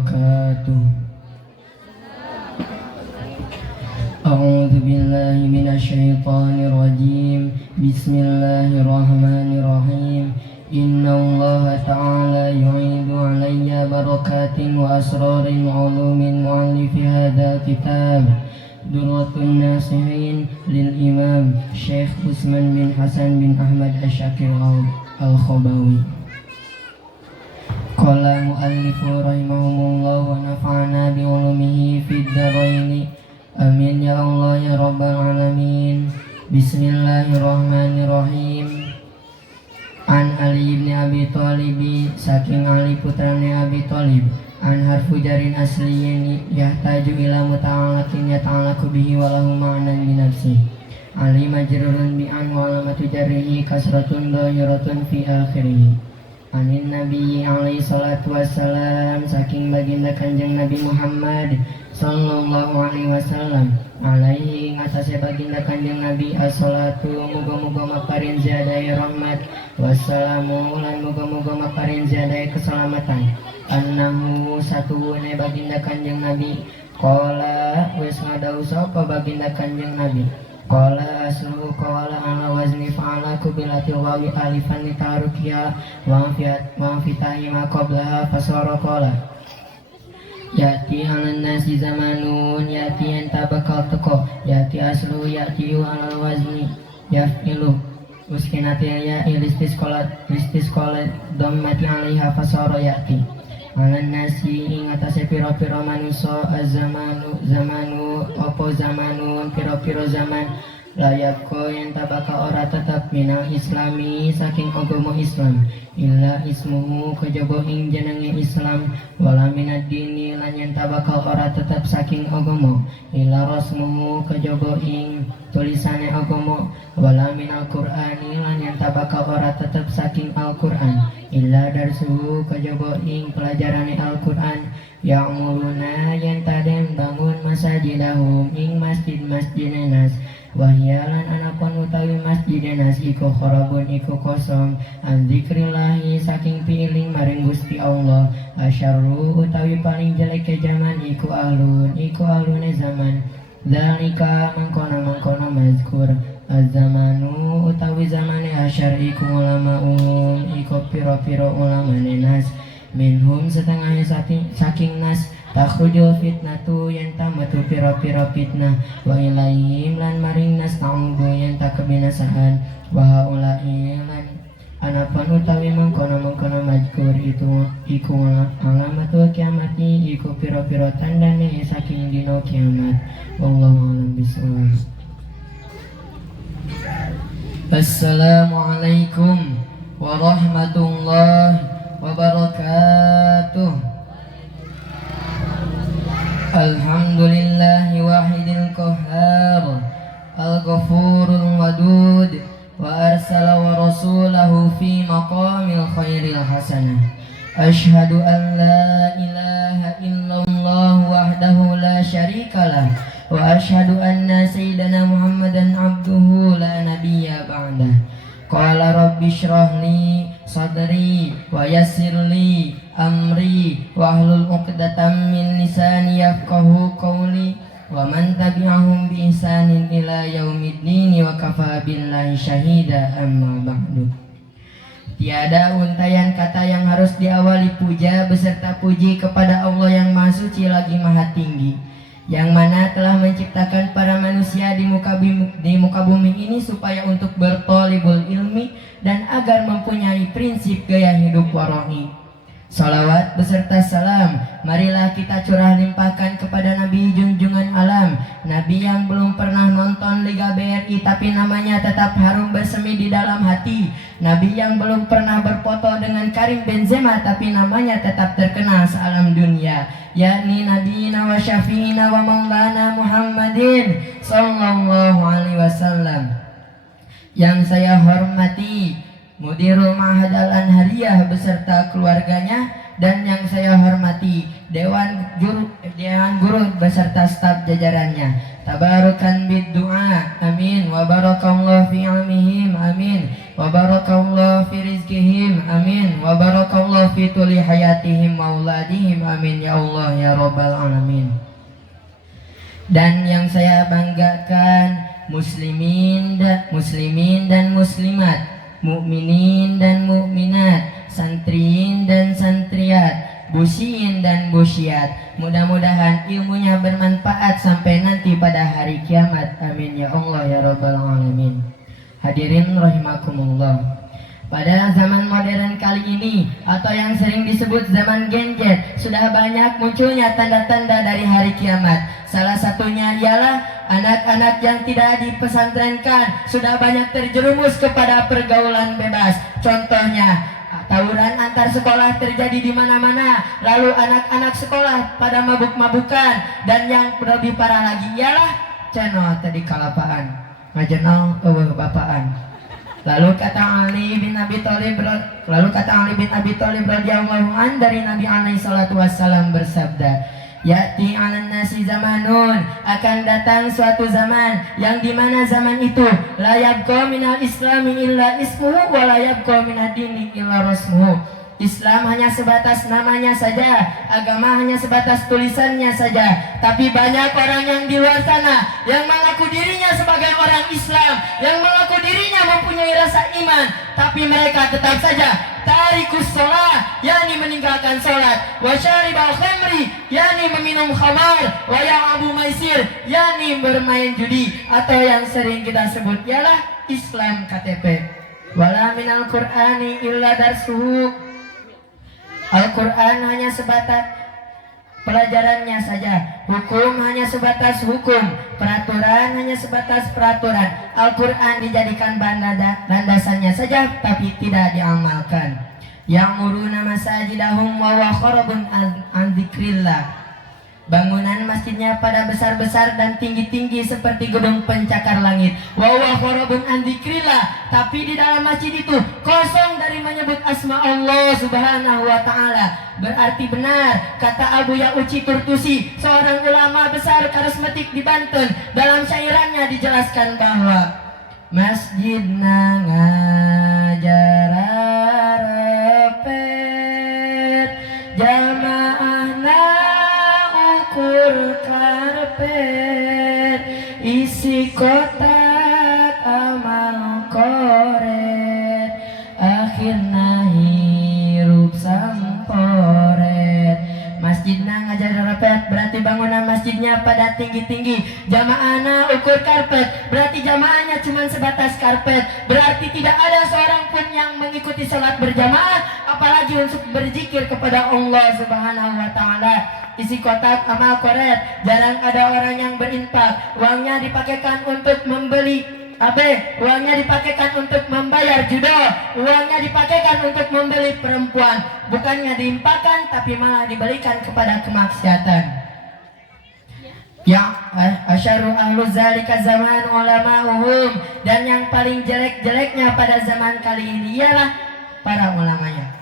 wabarakatuh. A'udzu billahi minasyaitonir rajim. Bismillahirrahmanirrahim. Innallaha ta'ala yu'idu 'alayya barakatin wa asrarin 'ulumin mu'allifi hadzal kitab. Durratun Nasihin lil Imam Syekh Utsman bin Hasan bin Ahmad Asy-Syakir Al-Khobawi. Qala mu'allifu rahimahumullah wa nafa'ana bi ulumihi fid dharain. Amin ya Allah ya rabbal alamin. Bismillahirrahmanirrahim. An Ali bin Abi Thalib, saking Ali putrane Abi Thalib. An harfu jarin asliyin yahtaju ila muta'alakin yata'alaku bihi walahu ma'nan binafsi. Ali majrurun bi an wa alamatu jarrihi kasratun dhahiratun fi akhirih. Anin Nabi alaihi salatu wassalam, saking baginda Kanjeng Nabi Muhammad sallallahu alaihi wasallam. Alaihi ngatasé baginda Kanjeng Nabi as-salatu, muga-muga maparin ziyadai rahmat, wassalamu lan muga-muga maparin ziyadai keselamatan. Annahu satuhune baginda Kanjeng Nabi qala wis ngadau sapa baginda Kanjeng Nabi. Qala aslu qala ala wazni fa'ala kubilatil wawi alifan litarukiya wa fitahi ma qablaha fasara qala yati alan nasi zamanun yati enta bakal teko yati aslu yati ala wazni yafilu uskinatiyya ilistis kolat dhammati alaiha fasara yati alan nasi ingatase piro-piro manusa zamanu opo zamanun piro-piro zaman layak ko yang tabaka ora tetap minal islami saking agama Islam illa ismuhu kejaba ing jenenge Islam wala minad dini lan yen tabaka ora tetap saking agama illa rasmuhu kejaba ing tulisane agama wala minal qur'ani lan yen tabaka ora tetap saking Al-Qur'an illa darsuhu kejaba ing pelajarane Al-Qur'an ya'muruna yen taden bangun masajidahum ing masjid-masjid nas wahyalan anapun utawi masjid nas iku kharabun iku kosong an zikrillahi saking piiling maring Gusti Allah asyarru utawi paling jelek ke zaman iku alune zaman zalika mangkona mazkur az-zamanu utawi zamane asyar iku ulama iku piro-piro ulama nas minhum setengahnya saking nas takhrujul fitnatu yang tamatu piro-piro fitnah wa ilaihim lan maring nas ta'udu yang tak kebinasaan wa haula'i lan anapun utawi mengkono mazkur itu iku alamatul kiamati iku piro-piro tandane saking dino kiamat. Wallahu a'lam bishawab. Assalamualaikum warahmatullahi wabarakatuh. Alhamdulillahi wahidil qahhar al-ghafurul wadud wa arsala wa rasulahu fi maqamil khairil hasanah. Ashhadu an la ilaha illallah wahdahu la syarikalah wa ashhadu anna sayyidana Muhammadan abduhu la nabiyya ba'dah. Qala rabbi shrah li sadri wa yassir li amri wahlul 'uqdatam min lisani yafqahu qawli wa man tabi'ahum bi ihsanin ila yaumiddin wa kafa billahi syahida amma ba'du. Tiada untayan kata yang harus diawali puja beserta puji kepada Allah yang Maha Suci lagi Maha Tinggi, yang mana telah menciptakan para manusia di muka bumi ini supaya untuk bertolibul ilmi dan agar mempunyai prinsip gaya hidup wara'i. Salawat beserta salam marilah kita curah limpahkan kepada Nabi junjungan alam, Nabi yang belum pernah nonton Liga BRI tapi namanya tetap harum bersemi di dalam hati, Nabi yang belum pernah berfoto dengan Karim Benzema tapi namanya tetap terkenal sealam dunia, yakni Nabi wa syafi'ina wa maulana Muhammadin sallallahu alaihi wasallam. Yang saya hormati Mudirul Ma'had Al-Anhariyah beserta keluarganya, dan yang saya hormati Dewan Guru beserta staf jajarannya. tabarukan bid-du'a amin wa barakallahu fi ilmihim amin wa barakallahu fi rizqihim amin wa barakallahu fi tuli hayatihim wa auladihim amin ya Allah ya rabbal alamin. Dan yang saya banggakan muslimin dan muslimat, mukminin dan mukminat, santriin dan santriat, busiin dan busiat. Mudah-mudahan ilmunya bermanfaat sampai nanti pada hari kiamat. Amin ya Allah ya rabbal alamin. Hadirin rahimakumullah. Pada zaman modern kali ini atau yang sering disebut zaman gadget, sudah banyak munculnya tanda-tanda dari hari kiamat. Salah satunya ialah anak-anak yang tidak dipesantrenkan sudah banyak terjerumus kepada pergaulan bebas. Contohnya, tawuran antar sekolah terjadi di mana-mana. Lalu anak-anak sekolah pada mabuk-mabukan. Dan yang lebih parah lagi ialah channel tadi kalapaan, majenal bapaan. Lalu kata Ali bin Abi Thalib radhiyallahu an dari Nabi alaihi salatu wassalam bersabda, ya'ti 'alan nasi zamanun, akan datang suatu zaman yang dimana zaman itu la yabqa minal islami illa ismuhu wa la yabqa minad dini illa rasmuhu. Islam hanya sebatas namanya saja, agama hanya sebatas tulisannya saja. Tapi banyak orang yang di luar sana yang mengaku dirinya sebagai orang Islam, yang mengaku dirinya mempunyai rasa iman, tapi mereka tetap saja tarikus sholat, yakni meninggalkan sholat, wa syaribal khamri, yakni meminum khamar, wa ya'abu maisir, yakni bermain judi, atau yang sering kita sebut ialah Islam KTP. Wala minal qur'ani illa darsuhu. Al-Quran hanya sebatas pelajarannya saja, hukum hanya sebatas hukum, peraturan hanya sebatas peraturan. Al-Quran dijadikan bahan landasannya saja, tapi tidak diamalkan. Ya'muruna masajidahum wa huwa kharabun an dzikrillah. Bangunan masjidnya pada besar-besar dan tinggi-tinggi seperti gedung pencakar langit. Wa huwa kharabun an dzikrillah, tapi di dalam masjid itu kosong dari menyebut asma Allah Subhanahu wa taala. Berarti benar kata Abu Ya'uci Turtusi, seorang ulama besar karismatik di Banten. Dalam syairannya dijelaskan bahwa masjid ngajararepet jamaahna ukur karpet isi kotak amal koret akhirna hirup samporet. Masjidna ngajar karpet berarti bangunan masjidnya pada tinggi-tinggi, jamaahna ukur karpet berarti jamaahnya cuma sebatas karpet, berarti tidak ada seorang pun yang mengikuti sholat berjamaah apalagi untuk berzikir kepada Allah Subhanahu wa taala. Isi kotak amal koret, jarang ada orang yang berinfak, uangnya dipakaikan untuk membeli uangnya dipakaikan untuk membayar judo, uangnya dipakaikan untuk membeli perempuan, bukannya diimpakkan tapi malah diberikan kepada kemaksiatan. Ya asyaru ahlu zalika zaman ulama'uhum, dan yang paling jelek-jeleknya pada zaman kali ini ialah para ulamanya.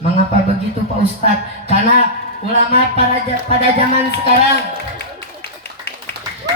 Mengapa begitu Pak Ustadz? Karena ulama pada zaman sekarang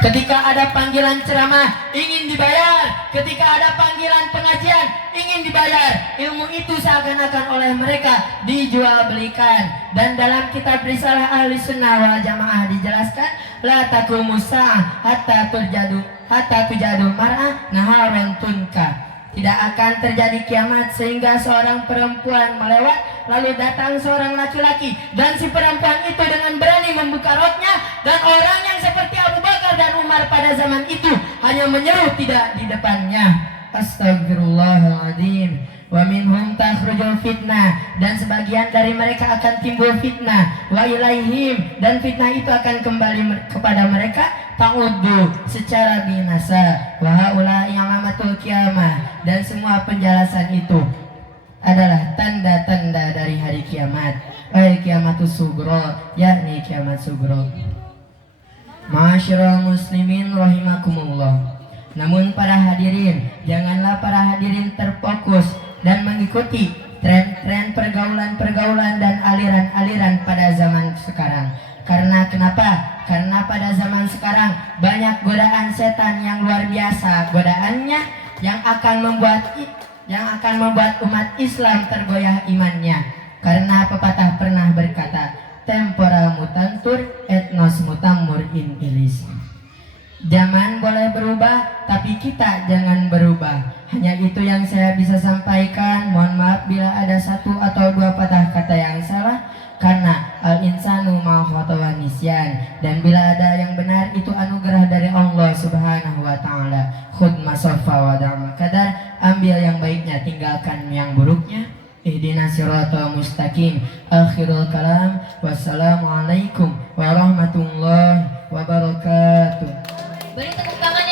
ketika ada panggilan ceramah ingin dibayar, ketika ada panggilan pengajian ingin dibayar. Ilmu itu seakan-akan oleh mereka dijual belikan. Dan dalam kitab Risalah Ahli Sunnah wal Jamaah dijelaskan, la taqumu sa'ah hatta tujadu mar'ah naharon tunka. Tidak akan terjadi kiamat sehingga seorang perempuan melewat lalu datang seorang laki-laki, dan si perempuan itu dengan berani membuka roknya, dan orang yang seperti Abu Bakar dan Umar pada zaman itu hanya menyeru tidak di depannya. Astagfirullahaladzim. Wa minhum takhrujul fitnah, dan sebagian dari mereka akan timbul fitnah. Wa ilaihim, dan fitnah itu akan kembali kepada mereka. Ta'uddu, secara binasa. Wa haula'i alamatul kiamah, dan semua penjelasan itu adalah tanda-tanda dari hari kiamat. Kiamatus sugro, yakni kiamat sugro. Ma'asyiral muslimin rahimakumullah. Namun para hadirin, janganlah para hadirin terfokus dan mengikuti tren-tren pergaulan-pergaulan dan aliran-aliran pada zaman sekarang. Karena kenapa? karena pada zaman sekarang banyak godaan setan yang luar biasa. Godaannya yang akan membuat umat Islam tergoyah imannya. Karena pepatah pernah berkata, temporal mutantur etnos mutamur in illis. Zaman boleh berubah, tapi kita jangan berubah. Hanya itu yang saya bisa sampaikan. Mohon maaf bila ada satu atau dua patah kata yang salah, karena al-insanu ma khata'a nisyan. Dan bila ada yang benar, itu anugerah dari Allah Subhanahu wa taala. Khudh ma saffa wa da'ma kadar. Ambil yang baiknya, tinggalkan yang buruknya. Ihdinas siratal mustaqim. Akhirul kalam. Wassalamualaikum warahmatullahi wabarakatuh. Beri tepuk tangan